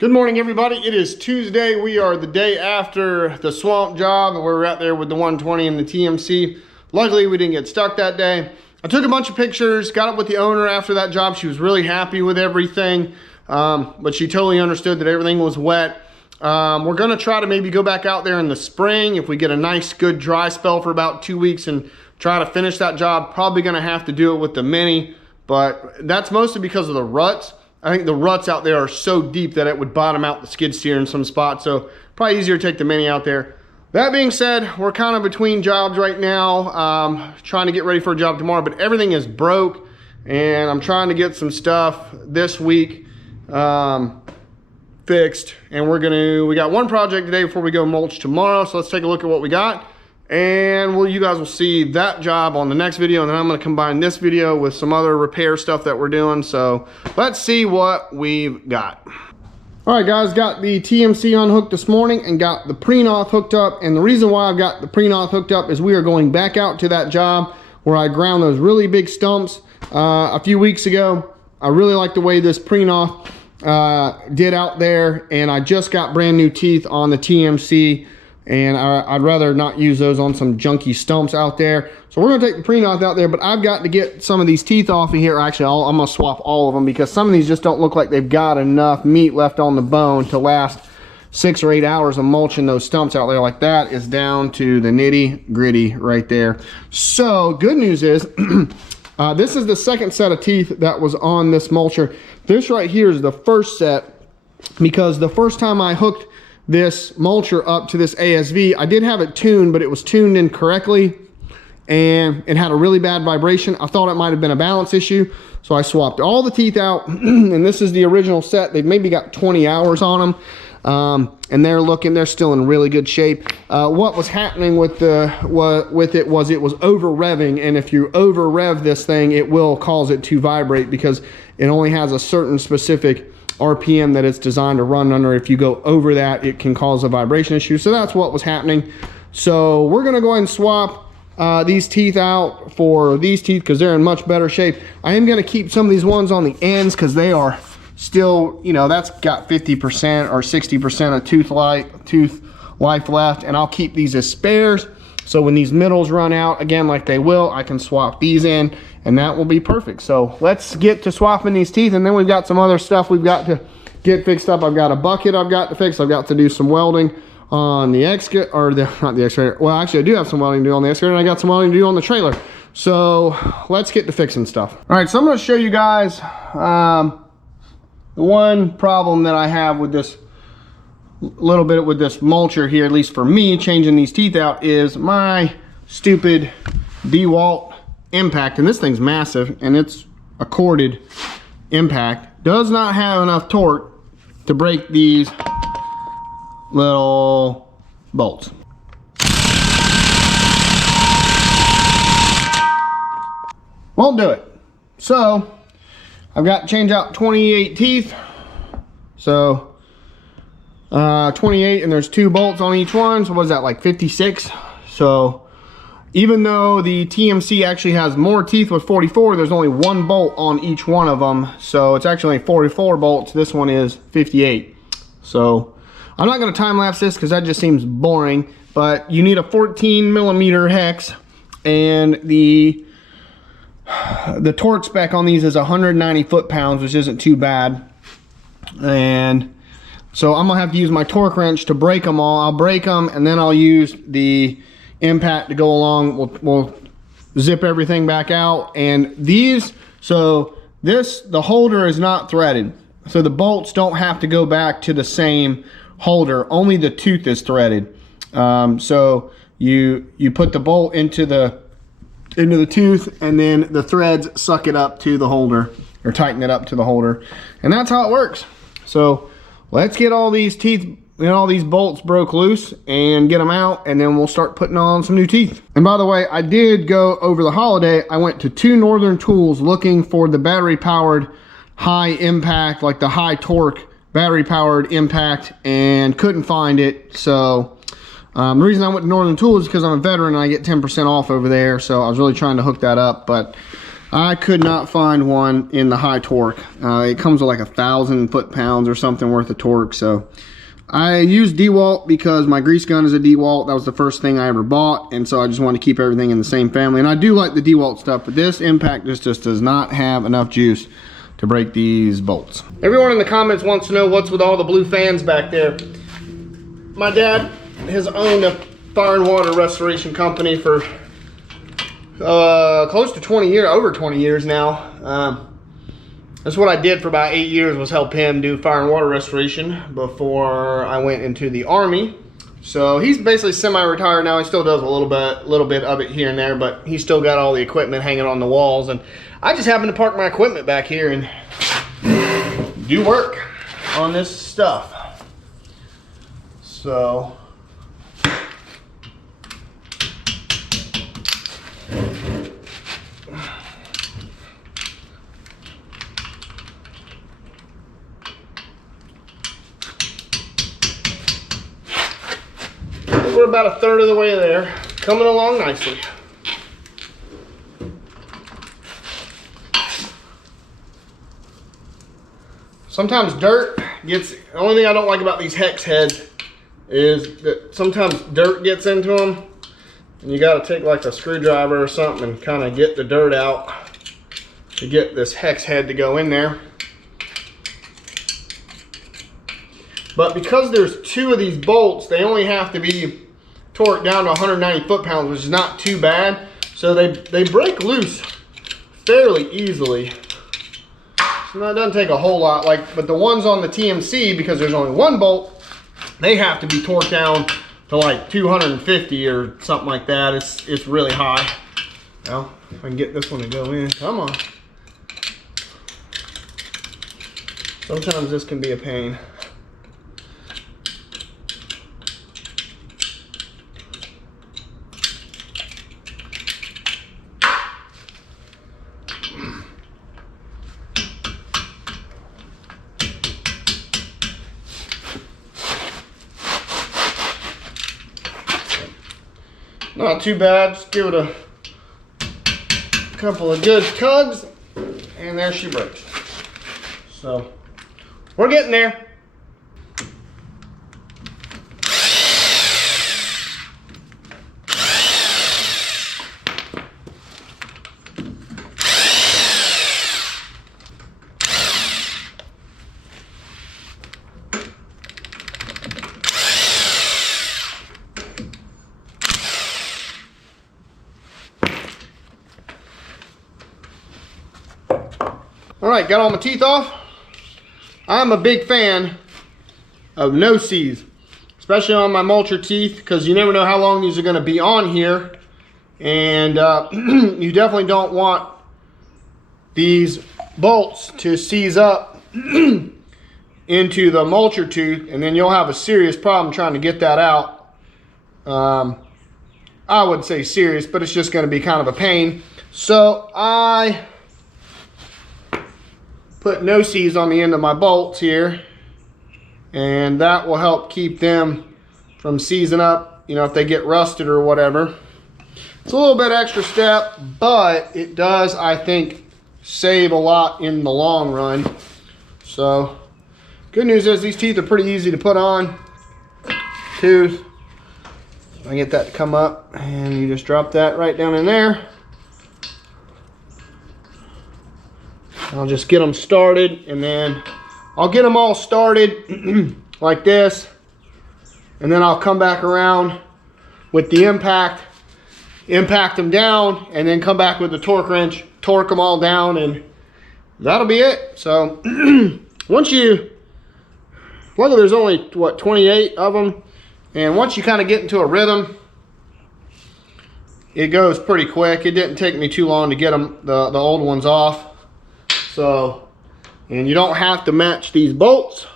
Good morning, everybody. It is Tuesday. We are the day after the swamp job, and we're out there with the 120 and the TMC. Luckily, we didn't get stuck that day. I took a bunch of pictures, got up with the owner after that job. She was really happy with everything, but she totally understood that everything was wet. We're gonna try to maybe go back out there in the spring if we get a nice, good dry spell for about 2 weeks and try to finish that job. Probably gonna have to do it with the Mini, but that's mostly because of the ruts. I think the ruts out there are so deep that it would bottom out the skid steer in some spots, so probably easier to take the Mini out there. That being said, we're kind of between jobs right now, trying to get ready for a job tomorrow, but everything is broke, and I'm trying to get some stuff this week fixed, and we got one project today before we go mulch tomorrow, so let's take a look at what we got. And you guys will see that job on the next video, and then I'm going to combine this video with some other repair stuff that we're doing. So let's see what we've got. All right, guys, got the TMC unhooked this morning and got the pre-noth hooked up. And the reason why I've got the pre-noth hooked up is we are going back out to that job where I ground those really big stumps a few weeks ago. I really like the way this pre-noth did out there, and I just got brand new teeth on the TMC. And I'd rather not use those on some junky stumps out there. So we're gonna take the pre-noth out there, but I've got to get some of these teeth off of here. Actually, I'm gonna swap all of them because some of these just don't look like they've got enough meat left on the bone to last 6 or 8 hours of mulching those stumps out there. Like that is down to the nitty gritty right there. So good news is, this is the second set of teeth that was on this mulcher. This right here is the first set, because the first time I hooked this mulcher up to this ASV, I did have it tuned, but it was tuned incorrectly and it had a really bad vibration. I thought it might have been a balance issue, so I swapped all the teeth out. And this is the original set. They've maybe got 20 hours on them, and they're still in really good shape. What was happening with it was it was over revving, and if you over rev this thing, it will cause it to vibrate because it only has a certain specific RPM that it's designed to run under. If you go over that, it can cause a vibration issue. So that's what was happening. So we're gonna go ahead and swap these teeth out for these teeth because they're in much better shape. I am gonna keep some of these ones on the ends because they are still, you know, that's got 50% or 60% of tooth life left, and I'll keep these as spares. So when these middles run out, again, like they will, I can swap these in, and that will be perfect. So let's get to swapping these teeth, and then we've got some other stuff we've got to get fixed up. I've got a bucket I've got to fix. I've got to do some welding on the excavator, or not the excavator. Well, actually, I do have some welding to do on the excavator, and I got some welding to do on the trailer. So let's get to fixing stuff. All right, so I'm going to show you guys the one problem that I have with this little bit with this mulcher here, at least for me, changing these teeth out, is my stupid DeWalt impact. And this thing's massive, and it's a corded impact. Does not have enough torque to break these little bolts. Won't do it. So I've got to change out 28 teeth. So 28, and there's 2 bolts on each one, so what is that, like 56? So even though the TMC actually has more teeth with 44, there's only 1 bolt on each one of them, so it's actually 44 bolts. This one is 58. So I'm not going to time lapse this because that just seems boring, but you need a 14mm hex, and the torque spec on these is 190 foot-pounds, which isn't too bad. And so I'm gonna have to use my torque wrench to break them all. I'll break them, and then I'll use the impact to go along. We'll zip everything back out. And these, so the holder is not threaded, so the bolts don't have to go back to the same holder. Only the tooth is threaded. So you put the bolt into the tooth, and then the threads suck it up to the holder, or tighten it up to the holder, and that's how it works. So let's get all these teeth, all these bolts broke loose and get them out, and then we'll start putting on some new teeth. And by the way, I did go over the holiday. I went to 2 Northern Tools looking for the battery powered high impact, like the high torque battery powered impact, and couldn't find it. So the reason I went to Northern Tools is because I'm a veteran and I get 10% off over there. So I was really trying to hook that up, but I could not find one in the high torque. It comes with like 1,000 foot-pounds or something worth of torque. So I used DeWalt because my grease gun is a DeWalt. That was the first thing I ever bought, and so I just wanted to keep everything in the same family. And I do like the DeWalt stuff, but this impact just does not have enough juice to break these bolts. Everyone in the comments wants to know what's with all the blue fans back there. My dad has owned a fire and water restoration company for close to 20 years, over 20 years now. That's what I did for about 8 years, was help him do fire and water restoration before I went into the Army. So he's basically semi-retired now. He still does a little bit of it here and there, but he's still got all the equipment hanging on the walls. And I just happen to park my equipment back here and do work on this stuff. So we're about a third of the way there, coming along nicely. Sometimes dirt gets, the only thing I don't like about these hex heads is that sometimes dirt gets into them, and you got to take like a screwdriver or something and kind of get the dirt out to get this hex head to go in there. But because there's 2 of these bolts, they only have to be torqued down to 190 foot-pounds, which is not too bad. So they break loose fairly easily. So that doesn't take a whole lot. But the ones on the TMC, because there's only 1 bolt, they have to be torqued down to like 250 or something like that. It's really high. Well, if I can get this one to go in, come on. Sometimes this can be a pain. Not too bad, just give it a couple of good tugs, and there she breaks. So, we're getting there. All right, got all my teeth off. I'm a big fan of no seize, especially on my mulcher teeth, because you never know how long these are going to be on here. And you definitely don't want these bolts to seize up into the mulcher tooth, and then you'll have a serious problem trying to get that out. I would say serious, but it's just going to be kind of a pain. So I put no seize on the end of my bolts here, and that will help keep them from seizing up, you know, if they get rusted or whatever. It's a little bit extra step, but it does, I think, save a lot in the long run. So good news is these teeth are pretty easy to put on. Tooth, I get that to come up, and you just drop that right down in there. I'll just get them started, and then I'll get them all started like this, and then I'll come back around with the impact them down, and then come back with the torque wrench, torque them all down, and that'll be it. So once you, luckily there's only, what, 28 of them, and once you kind of get into a rhythm, it goes pretty quick. It didn't take me too long to get them, the old ones off. So, and you don't have to match these bolts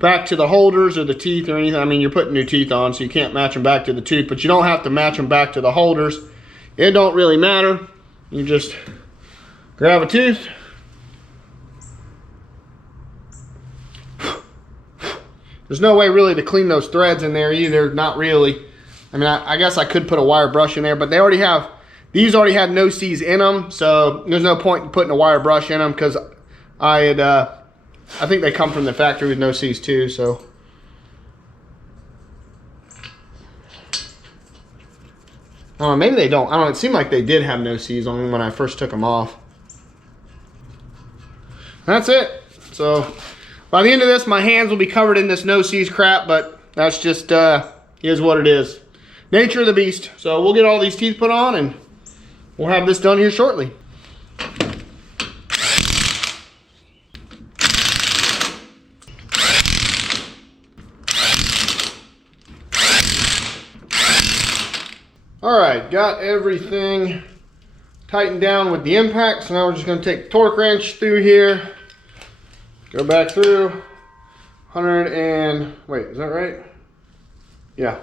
back to the holders or the teeth or anything. I mean, you're putting new teeth on, so you can't match them back to the tooth, but you don't have to match them back to the holders. It don't really matter. You just grab a tooth, there's no way really to clean those threads in there either, not really. I mean, I guess I could put a wire brush in there, but they already have These already had no C's in them, so there's no point in putting a wire brush in them because I think they come from the factory with no C's too, so. I don't know, maybe they don't. I don't know, it seemed like they did have no C's on them when I first took them off. That's it. So by the end of this, my hands will be covered in this no C's crap, but that's just, is what it is. Nature of the beast. So we'll get all these teeth put on and we'll have this done here shortly. All right, got everything tightened down with the impact. So now we're just gonna take the torque wrench through here, go back through 100 and, wait, is that right? Yeah,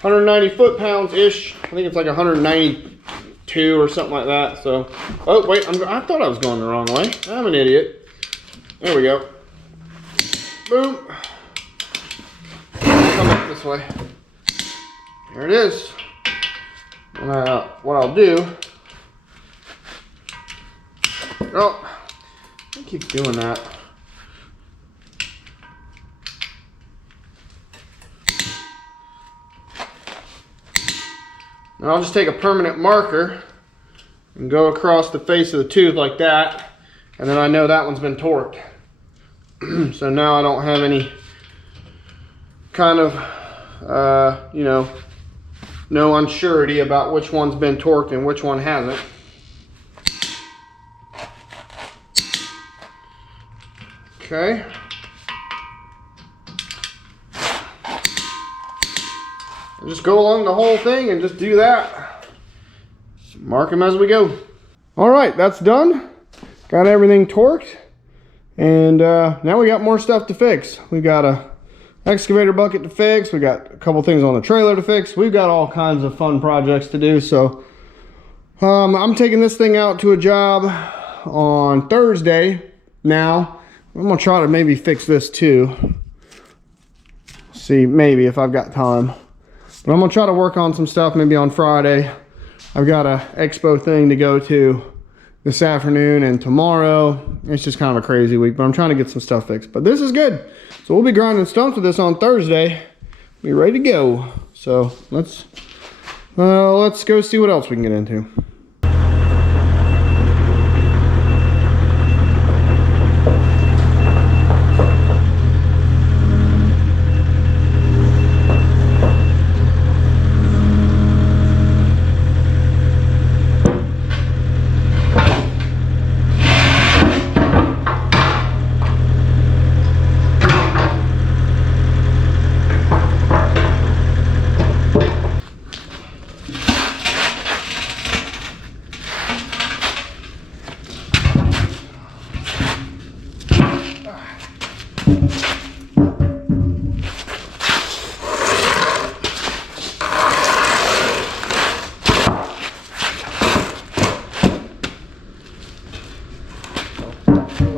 190 foot-pounds-ish. I think it's like 192 or something like that. So, oh wait, I thought I was going the wrong way. I'm an idiot. There we go. Boom. Come up this way. There it is. What I'll do, oh, I keep doing that. Now I'll just take a permanent marker and go across the face of the tooth like that, and then I know that one's been torqued. So now I don't have any kind of, you know, no unsurety about which one's been torqued and which one hasn't. Okay. And just go along the whole thing and just do that. Mark them as we go. All right, that's done. Got everything torqued. And now we got more stuff to fix. We got a excavator bucket to fix. We got a couple things on the trailer to fix. We've got all kinds of fun projects to do. So I'm taking this thing out to a job on Thursday. Now I'm gonna try to maybe fix this too. See, maybe if I've got time. But I'm gonna try to work on some stuff maybe on Friday. I've got a expo thing to go to this afternoon and tomorrow. It's just kind of a crazy week, but I'm trying to get some stuff fixed. But this is good. So we'll be grinding stumps with this on Thursday. Be ready to go. So let's go see what else we can get into.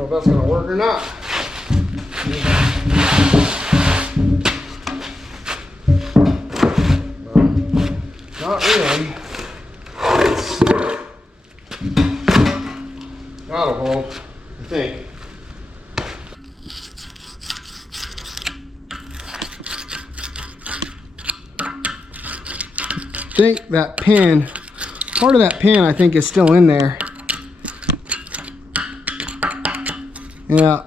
If that's gonna work or not. Not really. That'll hold, I think. I think that pin, part of that pin I think is still in there. Yeah.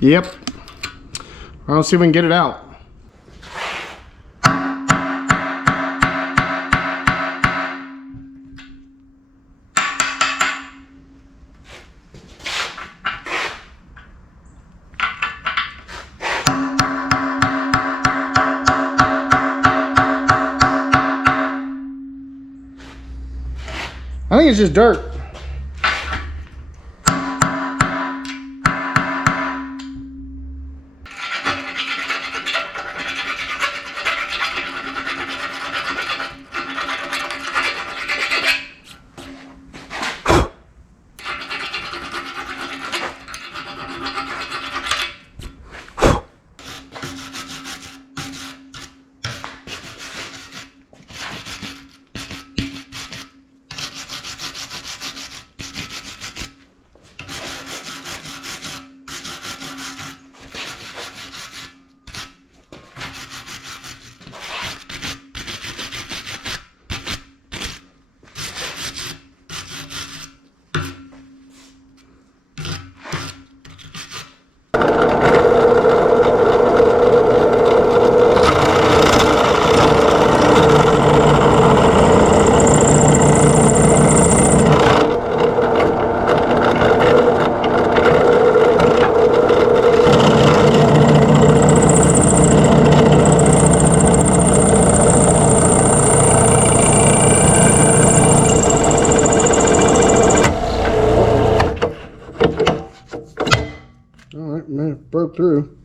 Yep. I'll see if we can get it out. I think it's just dirt. right, man, it broke through.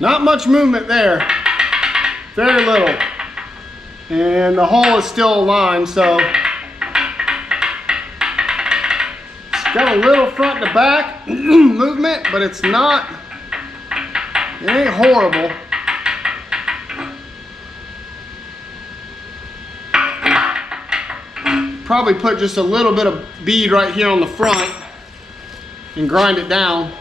Not much movement there. Very little. And the hole is still aligned, so it's got a little front to back movement, but it's not, it ain't horrible. Probably put just a little bit of bead right here on the front and grind it down.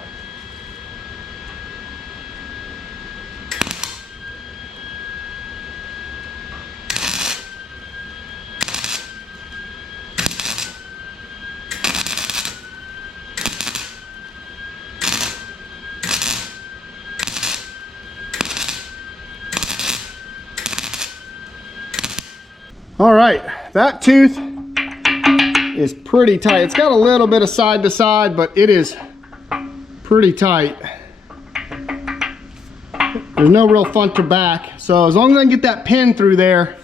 All right, that tooth is pretty tight. It's got a little bit of side to side, but it is pretty tight. There's no real front to back. So as long as I can get that pin through there,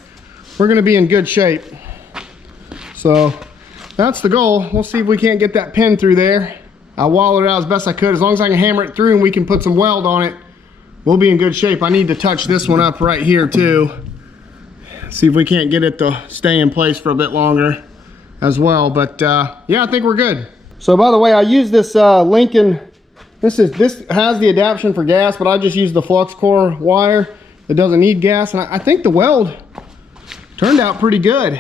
we're gonna be in good shape. So that's the goal. We'll see if we can't get that pin through there. I wallowed it out as best I could. As long as I can hammer it through and we can put some weld on it, we'll be in good shape. I need to touch this one up right here too. See if we can't get it to stay in place for a bit longer as well. But yeah, I think we're good. So by the way, I use this Lincoln. This has the adaptation for gas, but I just use the flux core wire. It doesn't need gas, and I think the weld turned out pretty good.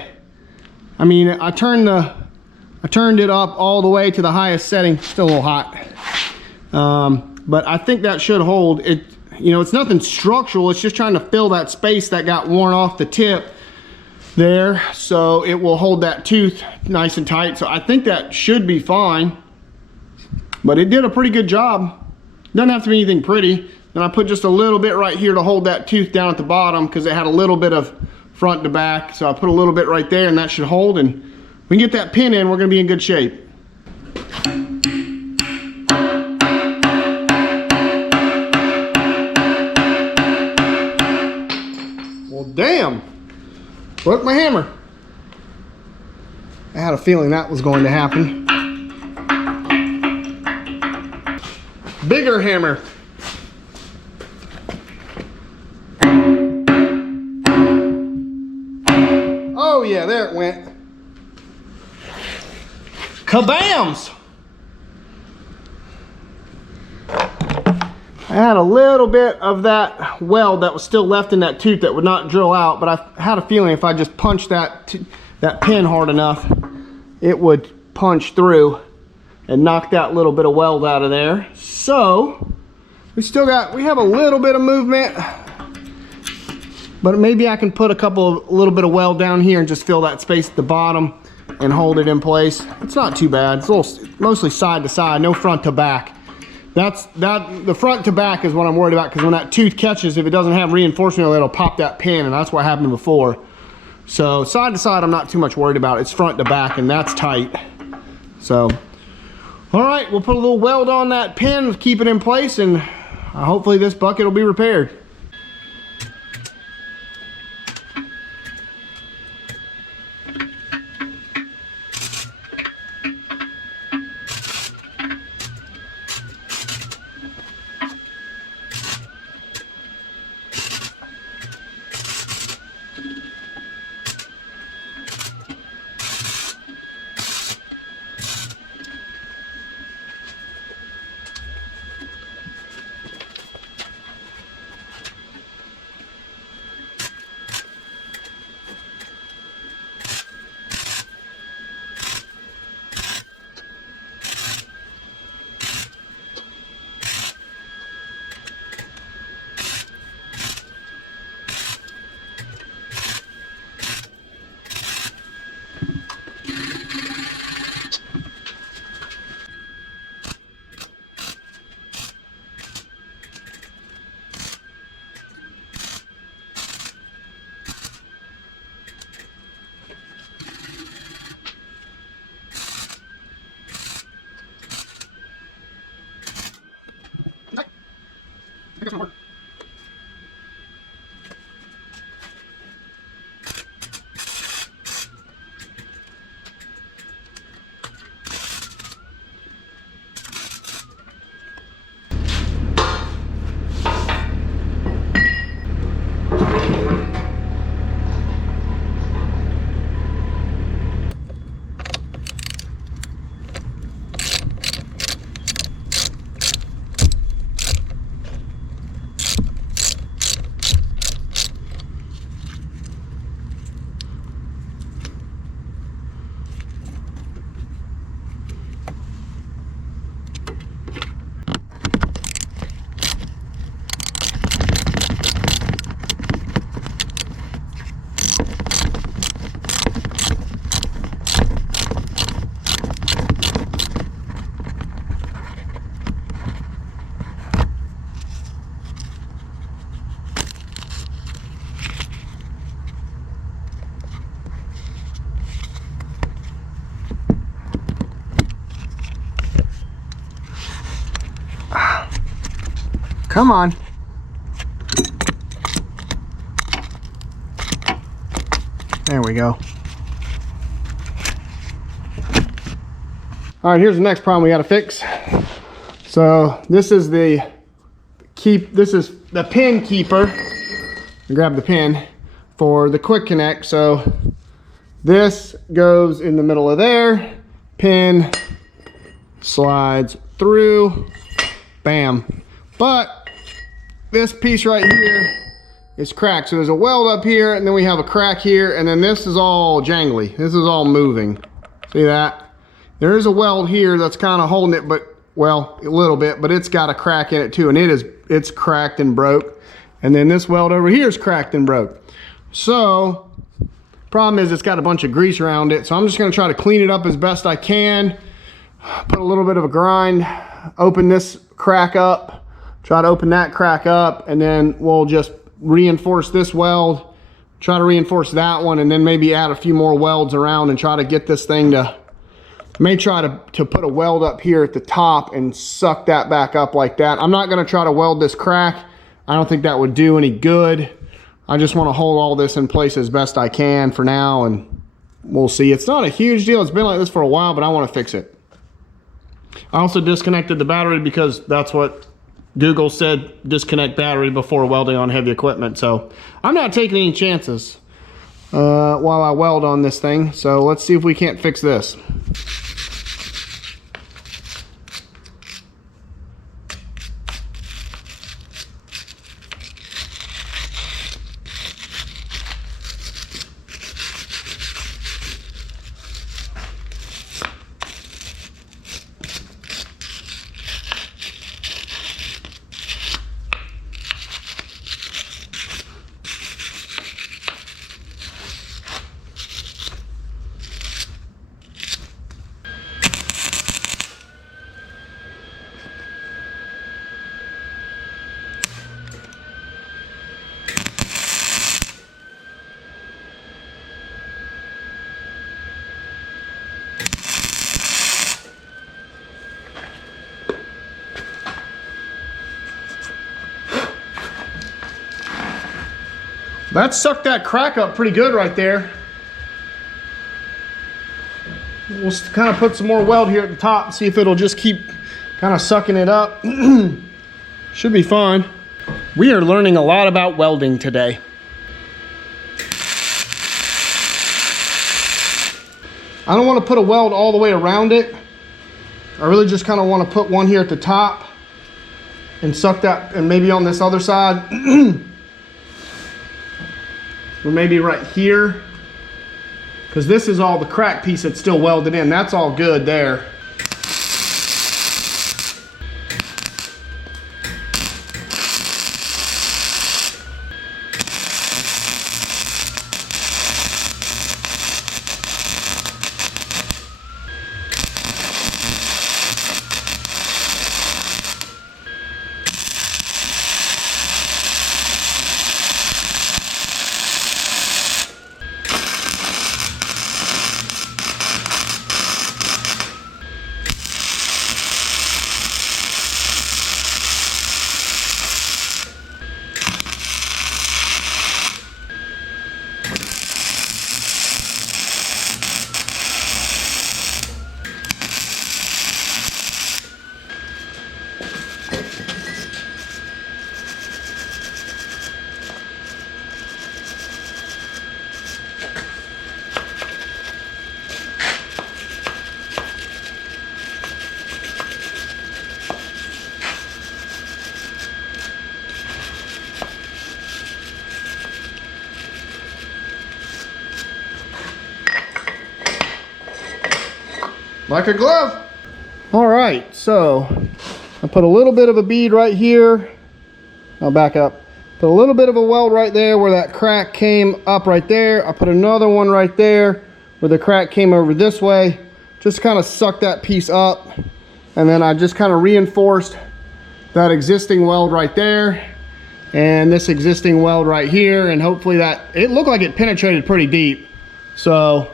I mean, I turned it up all the way to the highest setting. Still a little hot, but I think that should hold it. You know, it's nothing structural, it's just trying to fill that space that got worn off the tip there, so it will hold that tooth nice and tight. So I think that should be fine, but it did a pretty good job. Doesn't have to be anything pretty. Then I put just a little bit right here to hold that tooth down at the bottom because it had a little bit of front to back, so I put a little bit right there and that should hold, and we can get that pin in, we're gonna be in good shape. Damn, broke my hammer. I had a feeling that was going to happen. Bigger hammer. Oh yeah, there it went. Kabams! I had a little bit of that weld that was still left in that tooth that would not drill out, but I had a feeling if I just punched that pin hard enough, it would punch through and knock that little bit of weld out of there. So we have a little bit of movement, but maybe I can put a little bit of weld down here and just fill that space at the bottom and hold it in place. It's not too bad. It's a little, mostly side to side, no front to back. The front to back is what I'm worried about, because when that tooth catches, if it doesn't have reinforcement, it'll pop that pin, and that's what happened before. So side to side, I'm not too much worried about. It's front to back, and that's tight. So, all right, we'll put a little weld on that pin, keep it in place, and hopefully this bucket will be repaired. Come on. There we go. All right, here's the next problem we got to fix. So this is the pin keeper. Grab the pin for the quick connect. So this goes in the middle of there. Pin slides through. Bam. But this piece right here is cracked. So there's a weld up here, and then we have a crack here, and then this is all jangly. This is all moving. See that? There is a weld here that's kind of holding it, but, well, a little bit, but it's got a crack in it too, and it's cracked and broke. And then this weld over here is cracked and broke. So, problem is it's got a bunch of grease around it, so I'm just gonna try to clean it up as best I can. Put a little bit of a grind, open this crack up, try to open that crack up, and then we'll just reinforce this weld, try to reinforce that one, and then maybe add a few more welds around and try to get this thing to, may try to put a weld up here at the top and suck that back up like that. I'm not gonna try to weld this crack. I don't think that would do any good. I just wanna hold all this in place as best I can for now, and we'll see. It's not a huge deal. It's been like this for a while, but I wanna fix it. I also disconnected the battery because that's what Google said, disconnect battery before welding on heavy equipment. So I'm not taking any chances while I weld on this thing. So let's see if we can't fix this. That sucked that crack up pretty good right there. We'll kind of put some more weld here at the top and see if it'll just keep kind of sucking it up. Should be fine. We are learning a lot about welding today. I don't want to put a weld all the way around it. I really just kind of want to put one here at the top and suck that, and maybe on this other side. Or maybe right here, because this is all the crack piece that's still welded in. That's all good there. Like a glove. All right, so I put a little bit of a bead right here. I'll back up. Put a little bit of a weld right there where that crack came up right there. I put another one right there where the crack came over this way. Just kind of suck that piece up. And then I just kind of reinforced that existing weld right there and this existing weld right here. And hopefully that, it looked like it penetrated pretty deep. So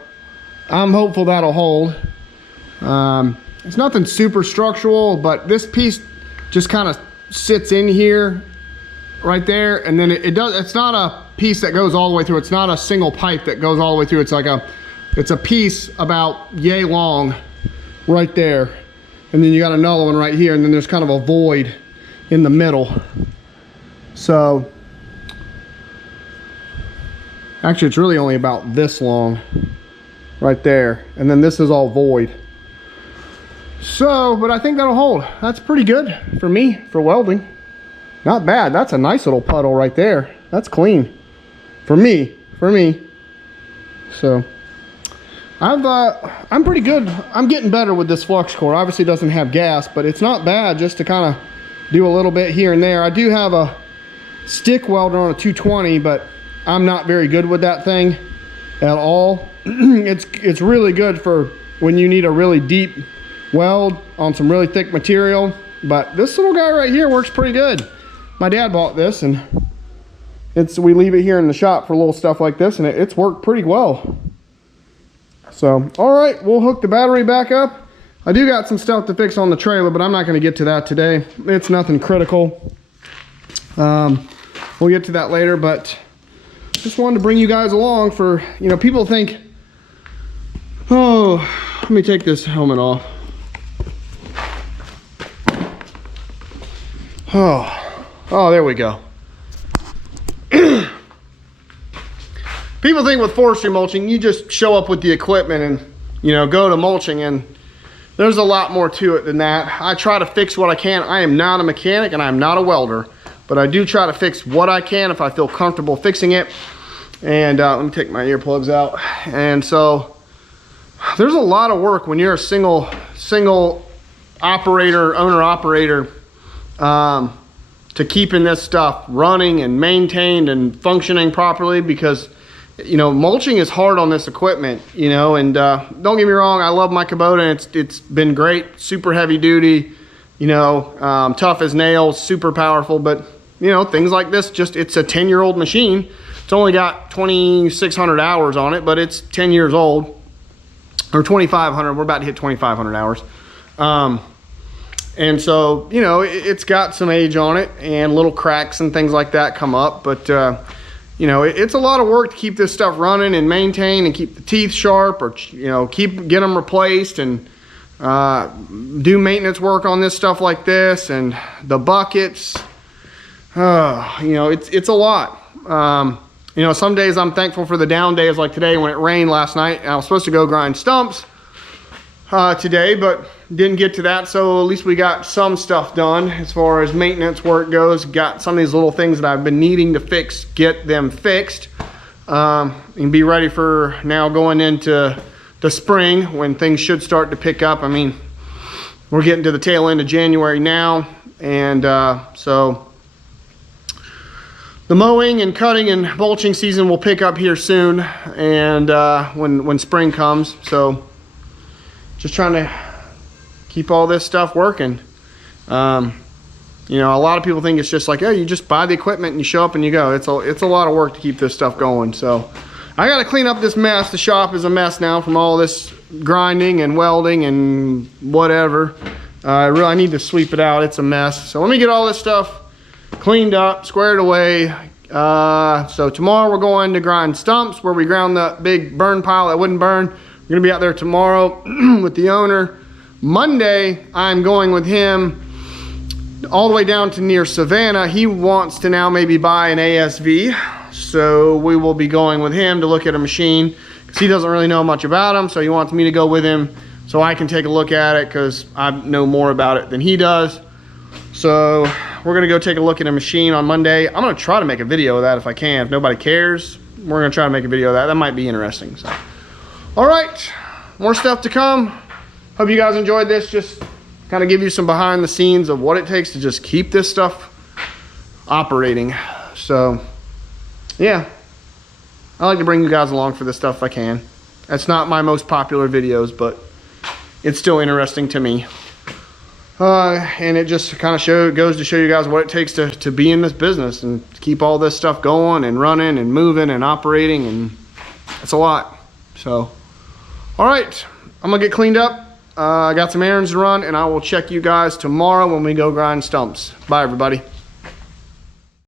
I'm hopeful that'll hold. It's nothing super structural, but this piece just kind of sits in here right there, and then it's not a piece that goes all the way through. It's not a single pipe that goes all the way through. It's like it's a piece about yay long right there, and then you got another one right here, and then there's kind of a void in the middle. So actually it's really only about this long right there, and then this is all void. So, but I think that'll hold. That's pretty good for me, for welding. Not bad. That's a nice little puddle right there. That's clean for me. So I'm pretty good. I'm getting better with this flux core. Obviously it doesn't have gas, but it's not bad just to kind of do a little bit here and there. I do have a stick welder on a 220, but I'm not very good with that thing at all. It's really good for when you need a really deep weld on some really thick material, but this little guy right here works pretty good. My dad bought this, and we leave it here in the shop for little stuff like this, and it's worked pretty well. So, all right, we'll hook the battery back up. I do got some stuff to fix on the trailer, but I'm not going to get to that today. It's nothing critical. We'll get to that later, but just wanted to bring you guys along for, you know, people think, oh, let me take this helmet off. Oh, there we go. People think with forestry mulching, you just show up with the equipment and, you know, go to mulching, and there's a lot more to it than that. I try to fix what I can. I am not a mechanic and I'm not a welder, but I do try to fix what I can if I feel comfortable fixing it. And let me take my earplugs out. And so there's a lot of work when you're a single operator, owner operator, to keeping this stuff running and maintained and functioning properly, because, you know, mulching is hard on this equipment, you know. And don't get me wrong, I love my Kubota. It's been great, super heavy duty, you know, tough as nails, super powerful. But, you know, things like this, it's a 10-year-old machine. It's only got 2,600 hours on it, but it's 10 years old, or 2,500. We're about to hit 2,500 hours. And so, you know, it's got some age on it, and little cracks and things like that come up. But, you know, it's a lot of work to keep this stuff running and maintain and keep the teeth sharp, or, you know, get them replaced, and do maintenance work on this stuff like this, and the buckets. You know, it's a lot. You know, some days I'm thankful for the down days like today when it rained last night. I was supposed to go grind stumps today, but didn't get to that, so at least we got some stuff done as far as maintenance work goes. Got some of these little things that I've been needing to fix, get them fixed, and be ready for now going into the spring when things should start to pick up. I mean, we're getting to the tail end of January now, and so the mowing and cutting and mulching season will pick up here soon, and when spring comes. So just trying to keep all this stuff working. You know, a lot of people think it's just like, oh, you just buy the equipment and you show up and you go. It's a lot of work to keep this stuff going. So I got to clean up this mess. The shop is a mess now from all this grinding and welding and whatever. I need to sweep it out. It's a mess. So let me get all this stuff cleaned up, squared away. So tomorrow we're going to grind stumps, where we ground the big burn pile that wouldn't burn. We're gonna be out there tomorrow with the owner. Monday, I'm going with him all the way down to near Savannah. He wants to now maybe buy an ASV. So we will be going with him to look at a machine, because he doesn't really know much about them. So he wants me to go with him so I can take a look at it, because I know more about it than he does. So we're gonna go take a look at a machine on Monday. I'm gonna try to make a video of that if I can. If nobody cares, we're gonna try to make a video of that. That might be interesting. So, all right, more stuff to come. Hope you guys enjoyed this. Just kind of give you some behind the scenes of what it takes to just keep this stuff operating. So yeah, I like to bring you guys along for this stuff if I can. That's not my most popular videos, but it's still interesting to me. And it just kind of goes to show you guys what it takes to be in this business and to keep all this stuff going and running and moving and operating, and it's a lot. So, all right, I'm gonna get cleaned up, I got some errands to run, and I will check you guys tomorrow when we go grind stumps. Bye, everybody.